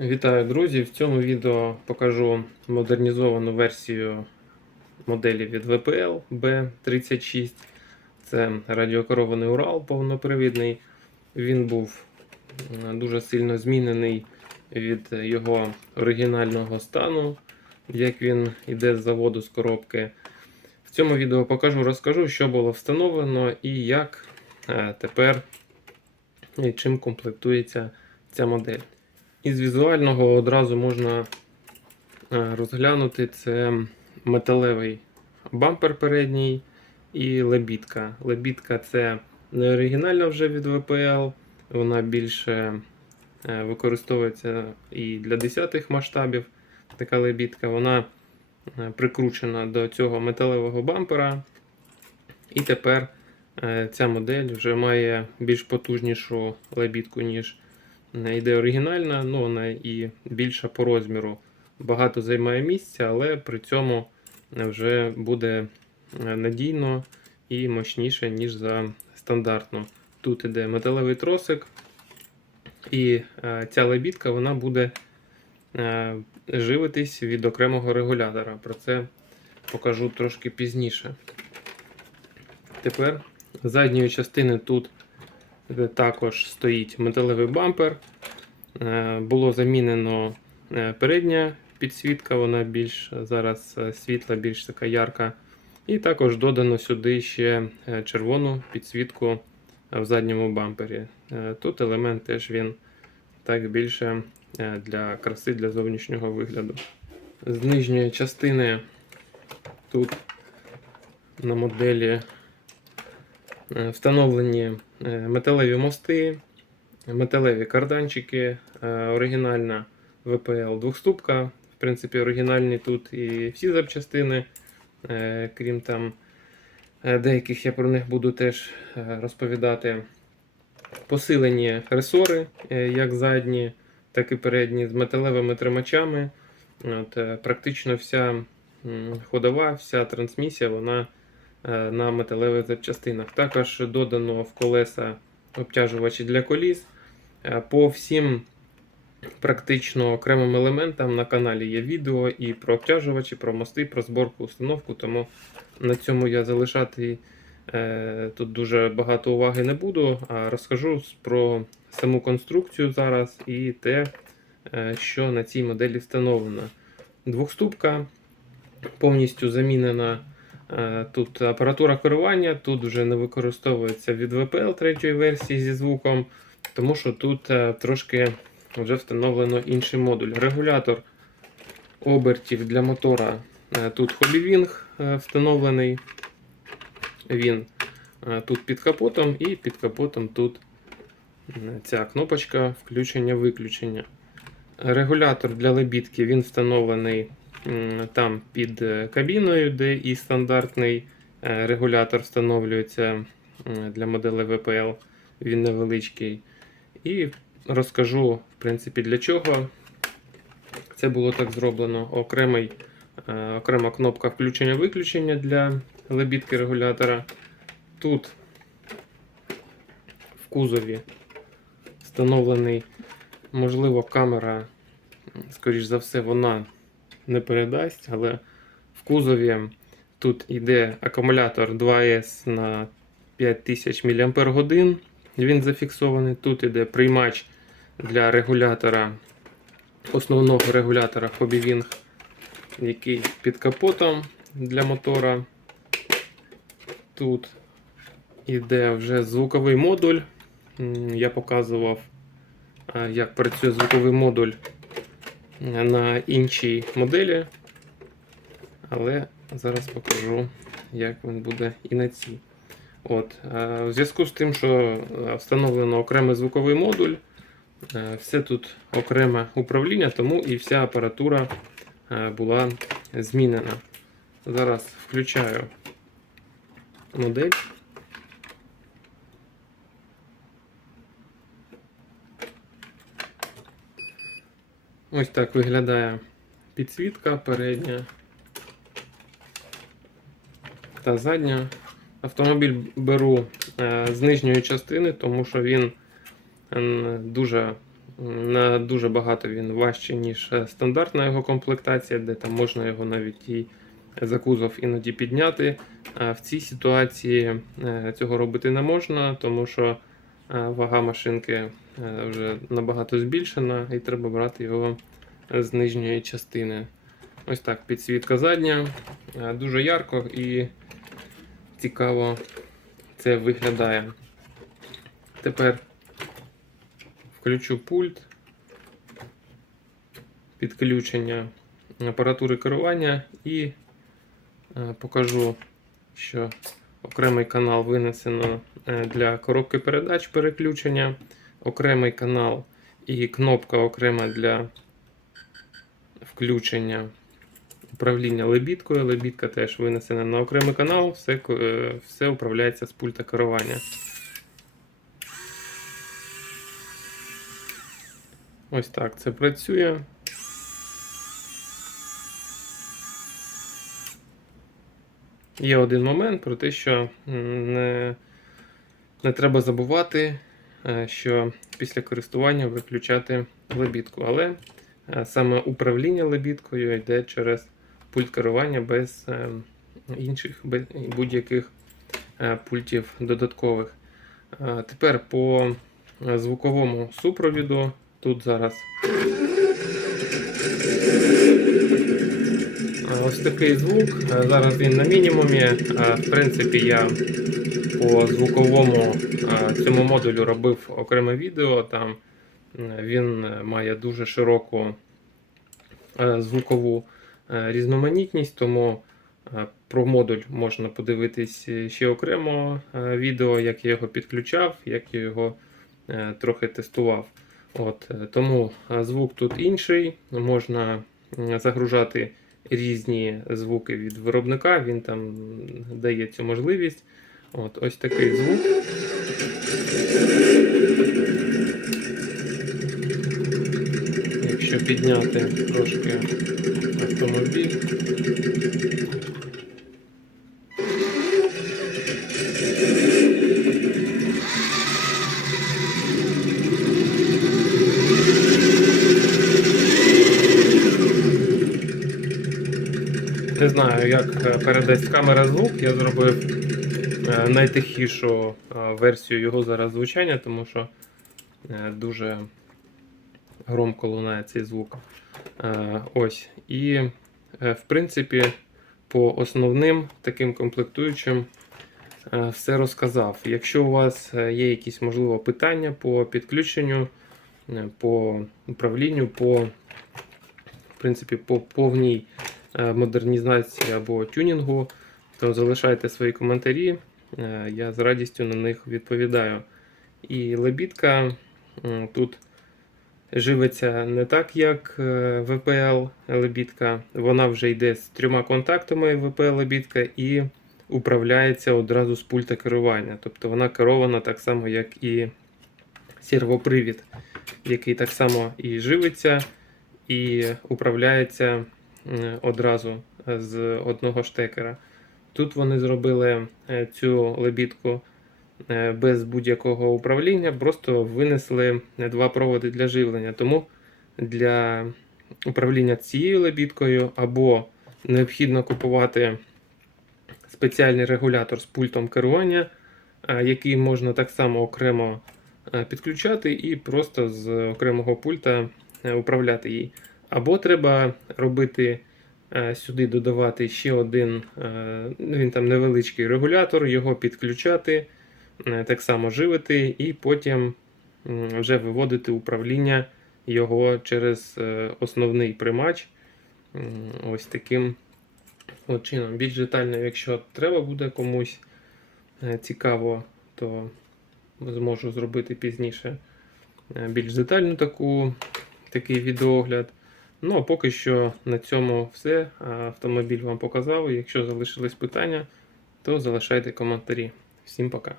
Вітаю, друзі! В цьому відео покажу модернізовану версію моделі від VPL B36. Це радіокерований Урал повнопривідний. Він був дуже сильно змінений від його оригінального стану, як він йде з заводу з коробки. В цьому відео покажу, розкажу, що було встановлено і як е, тепер чим комплектується ця модель. Із візуального одразу можна е, розглянути це металевий бампер передній і лебідка. Лебідка це не оригінальна вже від VPL, вона більше е, використовується і для десятих масштабів. Така лебідка, вона е, прикручена до цього металевого бампера. І тепер ця модель вже має більш потужнішу лебідку, ніж йде оригінальна, ну вона і більша по розміру. Багато займає місця, але при цьому вже буде е, надійно і мощніше, ніж за стандартну. Тут іде металевий тросик, і е, ця лебідка вона буде е, живитись від окремого регулятора. Про це покажу трошки пізніше. Тепер задньої частини тут також стоїть металевий бампер. Е, Було замінено е, передня підсвітка, вона більш зараз е, світла, більш така ярка. І також додано сюди ще е, червону підсвітку в задньому бампері. Е, Тут елемент теж він так більше е, для краси, для зовнішнього вигляду. З нижньої частини тут на моделі Е, Встановлені е, металеві мости, металеві карданчики, е, оригінальна VPL двохступка. В принципі, оригінальні тут і всі запчастини, е, крім там е, деяких я про них буду теж е, розповідати. Посилені ресори, е, як задні, так і передні, з металевими тримачами. От, е, Практично вся ходова, вся трансмісія, вона е, на металевих запчастинах. Також додано в колеса обтяжувачі для коліс. Е, По всім практично окремим елементам на каналі є відео і про обтяжувачі, про мости, про зборку, установку. Тому на цьому я залишати е, тут дуже багато уваги не буду, а розкажу про саму конструкцію зараз і те, е, що на цій моделі встановлено. Двохступка повністю замінена. Е, Тут апаратура керування, тут вже не використовується від VPL третьої версії зі звуком, тому що тут е, трошки вже встановлено інший модуль. Регулятор обертів для мотора. е, Тут е, встановлений. Він тут під капотом, і під капотом тут ця кнопочка включення-виключення. Регулятор для лебідки він встановлений там під е, кабіною, де і стандартний е, регулятор встановлюється для моделей VPL. Він невеличкий. І розкажу, в принципі, для чого це було так зроблено. Окремий, е, окрема кнопка включення-виключення для лебідки регулятора. Тут в кузові встановлений, можливо, камера, скоріш за все, вона не передасть, але в кузові тут йде акумулятор 2С на 5000 мАч. Він зафіксований. Тут іде приймач для регулятора, основного регулятора Hobby який під капотом для мотора. Тут іде вже звуковий модуль. Я показував, як працює звуковий модуль на іншій моделі. Але зараз покажу, як він буде і на цій. От, е, в зв'язку з тим, що е, встановлено окремий звуковий модуль, е, все тут окреме управління, тому і вся апаратура е, була змінена. Зараз включаю модель. Ось так виглядає підсвітка передня та задня. Автомобіль беру е, з нижньої частини, тому що він дуже На дуже багато він важче, ніж е, стандартна його комплектація, де там можна його навіть і за кузов іноді підняти. А в цій ситуації е, цього робити не можна, тому що вага машинки е, вже набагато збільшена, і треба брати його з нижньої частини. Ось так, підсвітка задня. Е, Дуже ярко і цікаво це виглядає. Тепер включу пульт, підключення апаратури керування і е, покажу, що окремий канал винесено е, для коробки передач переключення, окремий канал і кнопка окрема для включення управління лебідкою. Лебідка теж винесена на окремий канал, все, е, все управляється з пульта керування. Ось так це працює. Є один момент про те, що не, не треба забувати, е, що після користування виключати лебідку. Але е, саме управління лебідкою йде через пульт керування без е, інших будь-яких пультів додаткових. Тепер по звуковому супровіду тут зараз. Ось такий звук. Е, Зараз він на мінімумі. Е, В принципі, я по звуковому е, цьому модулю робив окреме відео. Там він має дуже широку звукову різноманітність, тому про модуль можна подивитись ще окремо відео, як я його підключав, як я його трохи тестував. От, тому звук тут інший, можна загружати різні звуки від виробника, він там дає цю можливість. От, ось такий звук. Якщо підняти трошки автомобіль. Не знаю, як е, передасть камера звук. Я зробив е, найтихішу е, версію його зараз звучання, тому що дуже громко лунає цей звук. Ось. І, в принципі, по основним таким комплектуючим все розказав. Якщо у вас є якісь, можливо, питання по підключенню, по управлінню, по, в принципі, по повній модернізації або тюнінгу, то залишайте свої коментарі. е, Я з радістю на них відповідаю. І лебідка тут живиться не так, як е, VPL лебідка. Вона вже йде з трьома контактами VPL лебідка і управляється одразу з пульта керування. Тобто вона керована так само, як і сервопривід, який так само і живиться, і управляється е, одразу з одного штекера. Тут вони зробили е, цю лебідку е, без будь-якого управління, просто винесли е, два проводи для живлення. Тому для управління цією лебідкою або необхідно купувати спеціальний регулятор з пультом керування, е, який можна так само окремо е, підключати і просто з окремого пульта е, управляти їй. Або треба робити е, сюди додавати ще один, е, ну, він там невеличкий регулятор, його підключати, е, так само живити, і потім вже виводити управління його через основний примач. Ось таким от чином. Більш детально, якщо треба буде комусь цікаво, то зможу зробити пізніше більш детальну таку, такий відеогляд. Ну, а поки що на цьому все. Автомобіль вам показав. Якщо залишились питання, то залишайте коментарі. Всім пока.